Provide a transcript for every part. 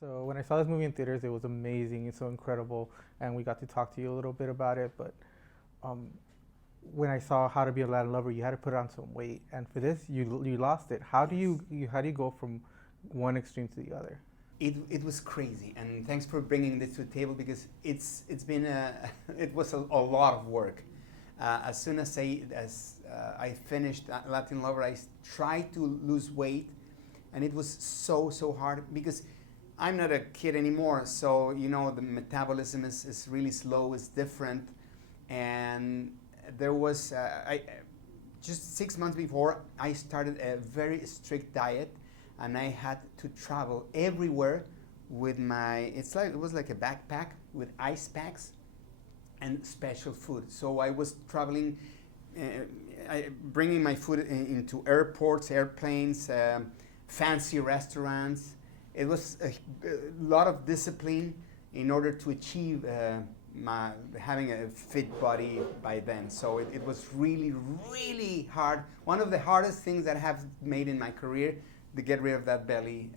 So when I saw this movie in theaters, it was amazing. It's so incredible, and we got to talk to you a little bit about it. But um, when I saw How to Be a Latin Lover, you had to put on some weight, and for this, you lost it. How do you go from one extreme to the other? It was crazy, and thanks for bringing this to the table because it's been it was a lot of work. As soon as I finished Latin Lover, I tried to lose weight, and it was so hard because I'm not a kid anymore. So you know the metabolism is really slow, it's different, and there was just 6 months before I started a very strict diet, and I had to travel everywhere with it was like a backpack with ice packs and special food. So I was traveling, bringing my food into airports, airplanes, fancy restaurants. It was a lot of discipline in order to achieve having a fit body by then. So it was really hard. One of the hardest things that I have made in my career to get rid of that belly.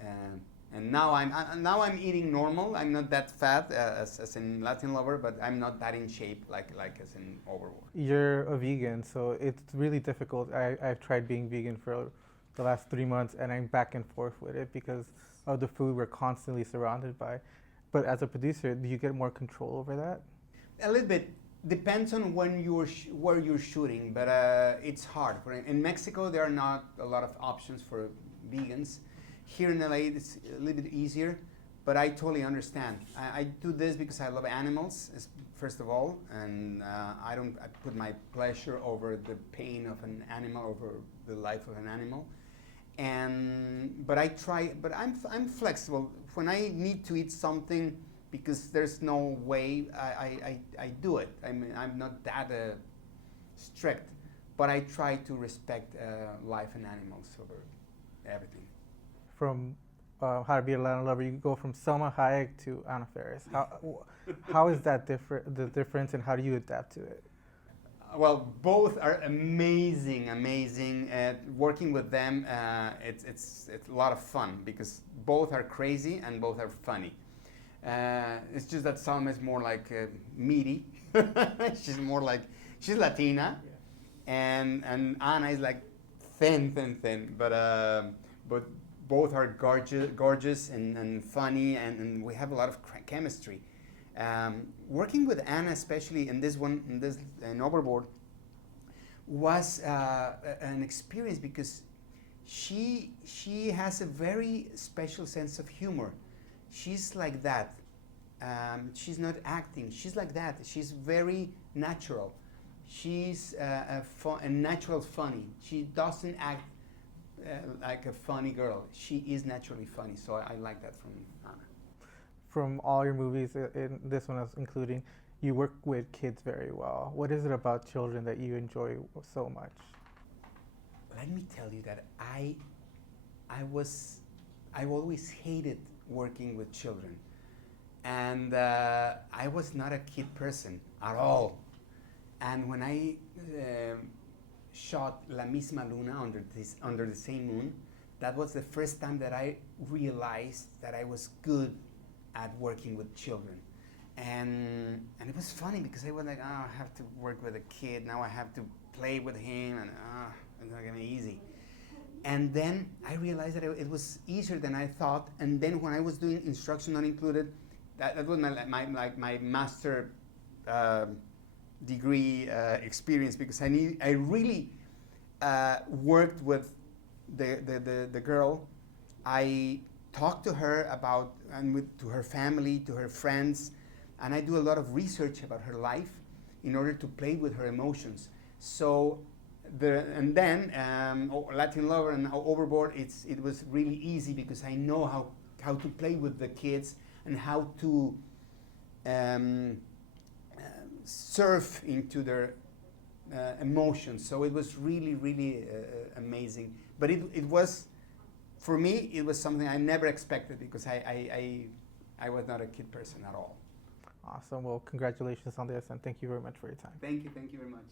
And now I'm eating normal. I'm not that fat as in Latin Lover, but I'm not that in shape like as in Overboard. You're a vegan, so it's really difficult. I've tried being vegan for the last 3 months, and I'm back and forth with it because of the food we're constantly surrounded by. But as a producer, do you get more control over that? A little bit. Depends on when where you're shooting, but it's hard. In Mexico, there are not a lot of options for vegans. Here in LA, it's a little bit easier, but I totally understand. I do this because I love animals, first of all, and I put my pleasure over the pain of an animal, over the life of an animal. But I'm flexible. When I need to eat something because there's no way, I do it. I mean, I'm not that strict, but I try to respect life and animals over everything. From How to Be a Latin Lover, you go from Selma Hayek to Anna Faris. How is that the difference, and how do you adapt to it? Well, both are amazing. Working with them, it's a lot of fun because both are crazy and both are funny. It's just that Salma is more like meaty. She's Latina, yeah. and Anna is like thin. But both are gorgeous and funny, and we have a lot of chemistry. Working with Anna, especially in Overboard, was an experience because she has a very special sense of humor. She's like that. She's not acting. She's like that. She's very natural. She's a natural funny. She doesn't act like a funny girl. She is naturally funny. So I like that from Anna. From all your movies, in this one including, you work with kids very well. What is it about children that you enjoy so much? Let me tell you that I always hated working with children, and I was not a kid person at all. And when I shot La Misma Luna under the same moon, that was the first time that I realized that I was good at working with children. And it was funny because I was like, oh, I have to work with a kid, now I have to play with him, and it's not gonna be easy. And then I realized that it was easier than I thought. And then when I was doing instruction not included, that was my master degree experience, because I really worked with the girl. I talked to her about, to her family, to her friends, and I do a lot of research about her life in order to play with her emotions. So Latin Lover and Overboard, it was really easy because I know how to play with the kids and how to surf into their emotions. So it was really amazing. But it was, for me, it was something I never expected because I was not a kid person at all. Awesome. Well, congratulations on this, and thank you very much for your time. Thank you very much.